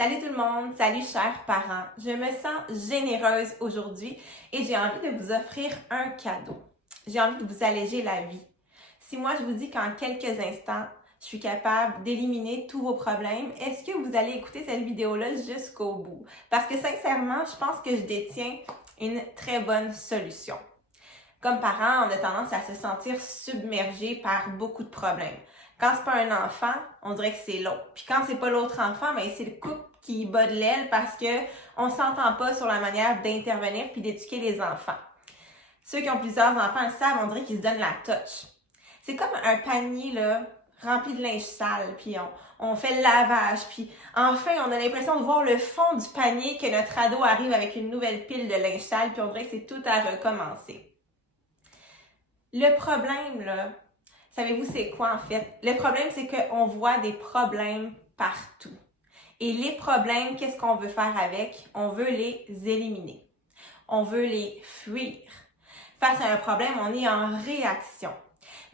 Salut tout le monde, salut chers parents. Je me sens généreuse aujourd'hui et j'ai envie de vous offrir un cadeau. J'ai envie de vous alléger la vie. Si moi je vous dis qu'en quelques instants, je suis capable d'éliminer tous vos problèmes, est-ce que vous allez écouter cette vidéo-là jusqu'au bout? Parce que sincèrement, je pense que je détiens une très bonne solution. Comme parents, on a tendance à se sentir submergé par beaucoup de problèmes. Quand c'est pas un enfant, on dirait que c'est l'autre. Puis quand c'est pas l'autre enfant, ben c'est le couple qui bat de l'aile parce que on s'entend pas sur la manière d'intervenir puis d'éduquer les enfants. Ceux qui ont plusieurs enfants le savent, on dirait qu'ils se donnent la touch. C'est comme un panier là, rempli de linge sale, puis on fait le lavage, puis enfin on a l'impression de voir le fond du panier que notre ado arrive avec une nouvelle pile de linge sale, puis on dirait que c'est tout à recommencer. Le problème, là, savez-vous c'est quoi en fait? Le problème, c'est qu'on voit des problèmes partout. Et les problèmes, qu'est-ce qu'on veut faire avec? On veut les éliminer. On veut les fuir. Face à un problème, on est en réaction.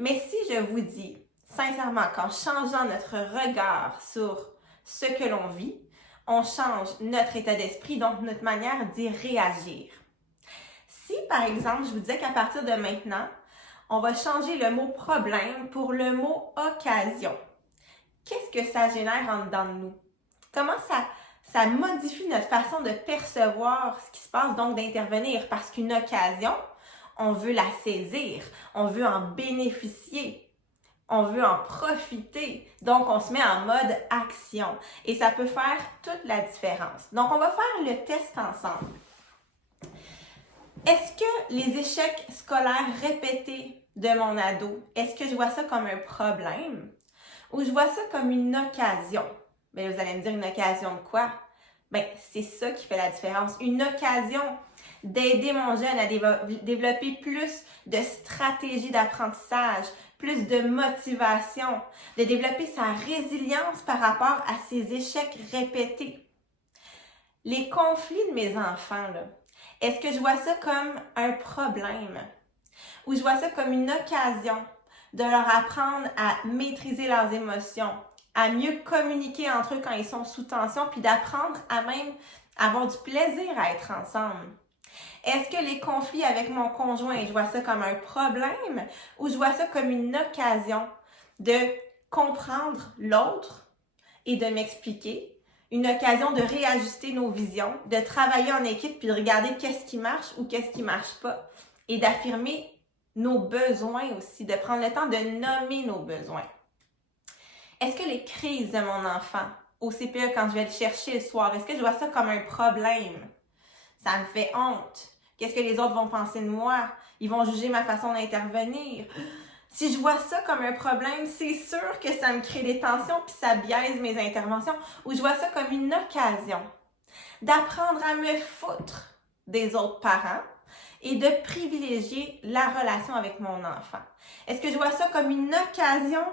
Mais si je vous dis, sincèrement, qu'en changeant notre regard sur ce que l'on vit, on change notre état d'esprit, donc notre manière d'y réagir. Si, par exemple, je vous disais qu'à partir de maintenant, on va changer le mot problème pour le mot occasion. Qu'est-ce que ça génère en dedans de nous? Comment ça modifie notre façon de percevoir ce qui se passe, donc d'intervenir? Parce qu'une occasion, on veut la saisir, on veut en bénéficier, on veut en profiter. Donc, on se met en mode action et ça peut faire toute la différence. Donc, on va faire le test ensemble. Est-ce que les échecs scolaires répétés de mon ado, est-ce que je vois ça comme un problème ou je vois ça comme une occasion? Bien, vous allez me dire une occasion de quoi? Bien, c'est ça qui fait la différence. Une occasion d'aider mon jeune à développer plus de stratégies d'apprentissage, plus de motivation, de développer sa résilience par rapport à ces échecs répétés. Les conflits de mes enfants, là, est-ce que je vois ça comme un problème ou je vois ça comme une occasion de leur apprendre à maîtriser leurs émotions, à mieux communiquer entre eux quand ils sont sous tension, puis d'apprendre à même avoir du plaisir à être ensemble? Est-ce que les conflits avec mon conjoint, je vois ça comme un problème ou je vois ça comme une occasion de comprendre l'autre et de m'expliquer? Une occasion de réajuster nos visions, de travailler en équipe puis de regarder qu'est-ce qui marche ou qu'est-ce qui marche pas et d'affirmer nos besoins aussi, de prendre le temps de nommer nos besoins. Est-ce que les crises de mon enfant au CPE quand je vais le chercher le soir, est-ce que je vois ça comme un problème? Ça me fait honte. Qu'est-ce que les autres vont penser de moi? Ils vont juger ma façon d'intervenir. Si je vois ça comme un problème, c'est sûr que ça me crée des tensions puis ça biaise mes interventions. Ou je vois ça comme une occasion d'apprendre à me foutre des autres parents et de privilégier la relation avec mon enfant. Est-ce que je vois ça comme une occasion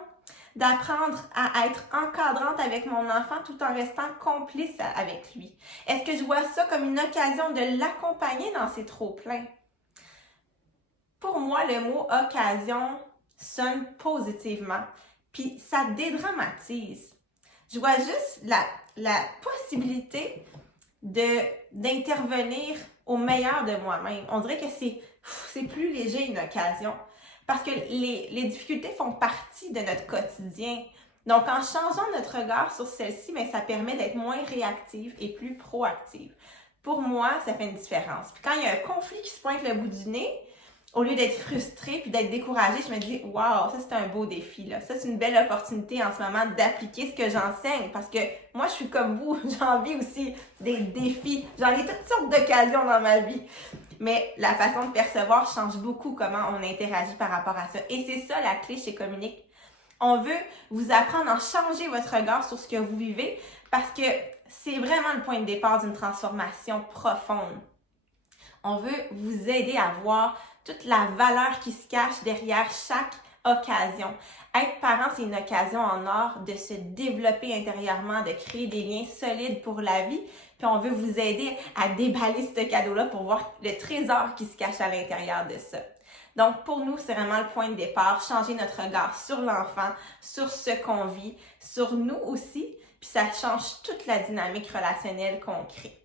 d'apprendre à être encadrante avec mon enfant tout en restant complice avec lui? Est-ce que je vois ça comme une occasion de l'accompagner dans ses trop-pleins? Pour moi, le mot « occasion » sonne positivement, puis ça dédramatise. Je vois juste la possibilité d'intervenir au meilleur de moi-même. On dirait que c'est plus léger une occasion parce que les difficultés font partie de notre quotidien. Donc, en changeant notre regard sur celle-ci, bien, ça permet d'être moins réactive et plus proactive. Pour moi, ça fait une différence. Puis quand il y a un conflit qui se pointe le bout du nez, au lieu d'être frustrée puis d'être découragée, je me dis « Wow, ça c'est un beau défi. Là. Ça c'est une belle opportunité en ce moment d'appliquer ce que j'enseigne. » Parce que moi, je suis comme vous, j'ai envie aussi des défis. J'en ai toutes sortes d'occasions dans ma vie. Mais la façon de percevoir change beaucoup comment on interagit par rapport à ça. Et c'est ça la clé chez Communique. On veut vous apprendre à changer votre regard sur ce que vous vivez parce que c'est vraiment le point de départ d'une transformation profonde. On veut vous aider à voir toute la valeur qui se cache derrière chaque occasion. Être parent, c'est une occasion en or de se développer intérieurement, de créer des liens solides pour la vie. Puis on veut vous aider à déballer ce cadeau-là pour voir le trésor qui se cache à l'intérieur de ça. Donc, pour nous, c'est vraiment le point de départ, changer notre regard sur l'enfant, sur ce qu'on vit, sur nous aussi, puis ça change toute la dynamique relationnelle qu'on crée.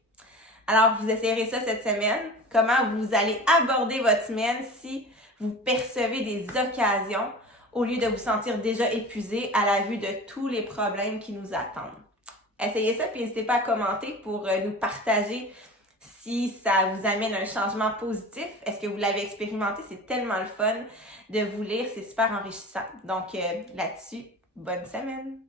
Alors, vous essayerez ça cette semaine, comment vous allez aborder votre semaine si vous percevez des occasions au lieu de vous sentir déjà épuisé à la vue de tous les problèmes qui nous attendent. Essayez ça, puis n'hésitez pas à commenter pour nous partager si ça vous amène un changement positif. Est-ce que vous l'avez expérimenté? C'est tellement le fun de vous lire, c'est super enrichissant. Donc là-dessus, bonne semaine!